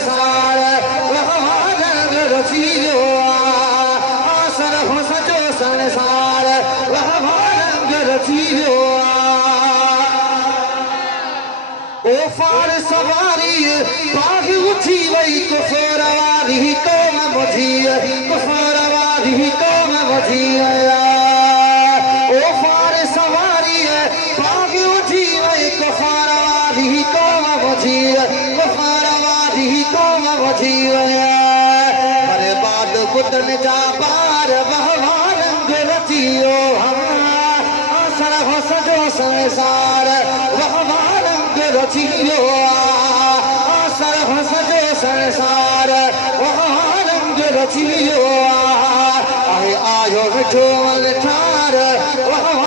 संसार रंग रचियो आसर हो सजो संसार रंग रचियो ओ फार सवारी बाग उठी वही कुफरवारी तो मैं मुझी कुफरवारी तो मैं मुझी ओ फार सवारी बाग उठी वही कुफरवारी तो मैं मुझी कुफरवारी तो मैं मुझी अरे बाद बुदन जा पार बहवा रंग रचियो आसर हो सजो संसार बहवा रचियो आसर हो सजो संसार रंग रचियो आयो मिठो ठार